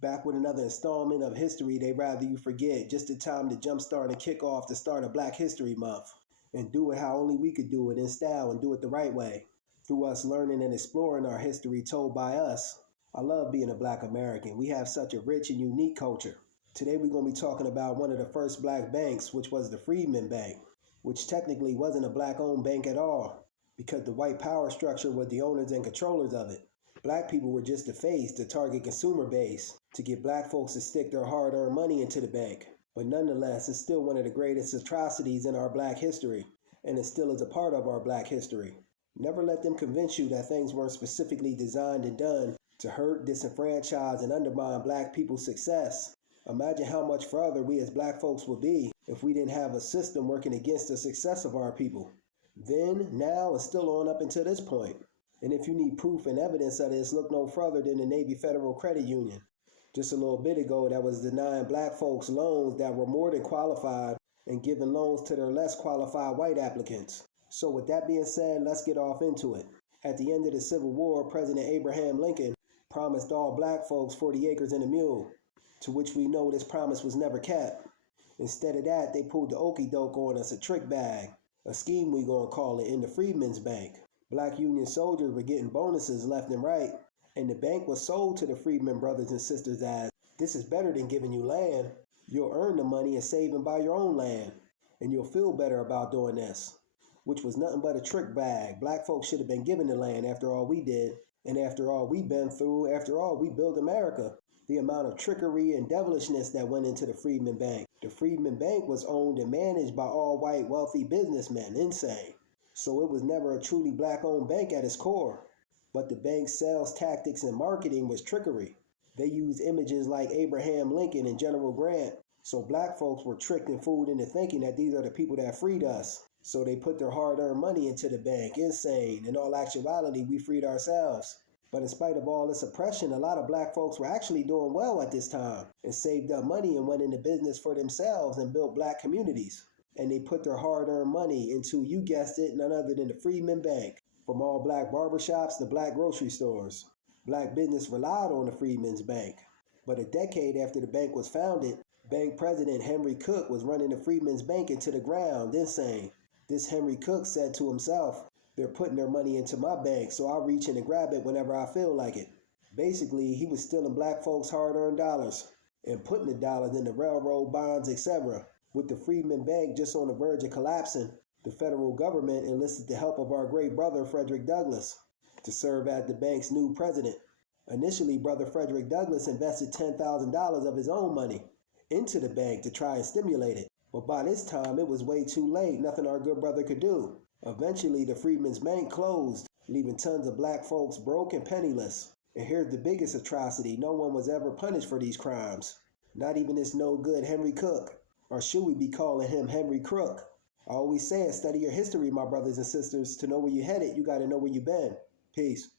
Back with another installment of history they'd rather you forget, just in time to jumpstart and kick off the start of Black History Month. And do it how only we could do it in style and do it the right way. Through us learning and exploring our history told by us. I love being a Black American. We have such a rich and unique culture. Today we're going to be talking about one of the first Black banks, which was the Freedman Bank, which technically wasn't a Black-owned bank at all, because the white power structure was the owners and controllers of it. Black people were just the face, the target consumer base, to get Black folks to stick their hard-earned money into the bank. But nonetheless, it's still one of the greatest atrocities in our Black history, and it still is a part of our Black history. Never let them convince you that things weren't specifically designed and done to hurt, disenfranchise, and undermine Black people's success. Imagine how much further we as Black folks would be if we didn't have a system working against the success of our people. Then, now, and still on up until this point. And if you need proof and evidence of this, look no further than the Navy Federal Credit Union. Just a little bit ago, that was denying Black folks loans that were more than qualified and giving loans to their less qualified white applicants. So with that being said, let's get off into it. At the end of the Civil War, President Abraham Lincoln promised all Black folks 40 acres and a mule, to which we know this promise was never kept. Instead of that, they pulled the okie doke on us, a trick bag, a scheme we gonna call it, in the Freedman's Bank. Black Union soldiers were getting bonuses left and right, and the bank was sold to the Freedman brothers and sisters as, this is better than giving you land. You'll earn the money and save and buy your own land, and you'll feel better about doing this, which was nothing but a trick bag. Black folks should have been given the land after all we did, and after all we've been through, after all we built America. The amount of trickery and devilishness that went into the Freedman Bank. The Freedman Bank was owned and managed by all white wealthy businessmen. Insane. So it was never a truly Black-owned bank at its core. But the bank's sales tactics and marketing was trickery. They used images like Abraham Lincoln and General Grant. So Black folks were tricked and fooled into thinking that these are the people that freed us. So they put their hard-earned money into the bank. Insane. In all actuality, we freed ourselves. But in spite of all this oppression, a lot of Black folks were actually doing well at this time and saved up money and went into business for themselves and built Black communities. And they put their hard-earned money into, you guessed it, none other than the Freedman Bank. From all Black barbershops to Black grocery stores. Black business relied on the Freedman's Bank. But a decade after the bank was founded, bank president Henry Cook was running the Freedman's Bank into the ground. Insane. This Henry Cook said to himself, they're putting their money into my bank, so I'll reach in and grab it whenever I feel like it. Basically, he was stealing Black folks' hard-earned dollars and putting the dollars into railroad bonds, etc. With the Freedman Bank just on the verge of collapsing, the federal government enlisted the help of our great brother Frederick Douglass to serve as the bank's new president. Initially, brother Frederick Douglass invested $10,000 of his own money into the bank to try and stimulate it. But by this time, it was way too late. Nothing our good brother could do. Eventually, the Freedman's Bank closed, leaving tons of Black folks broke and penniless. And here's the biggest atrocity. No one was ever punished for these crimes. Not even this no-good Henry Cook. Or should we be calling him Henry Crook? I always say, study your history, my brothers and sisters. To know where you're headed, you got to know where you've been. Peace.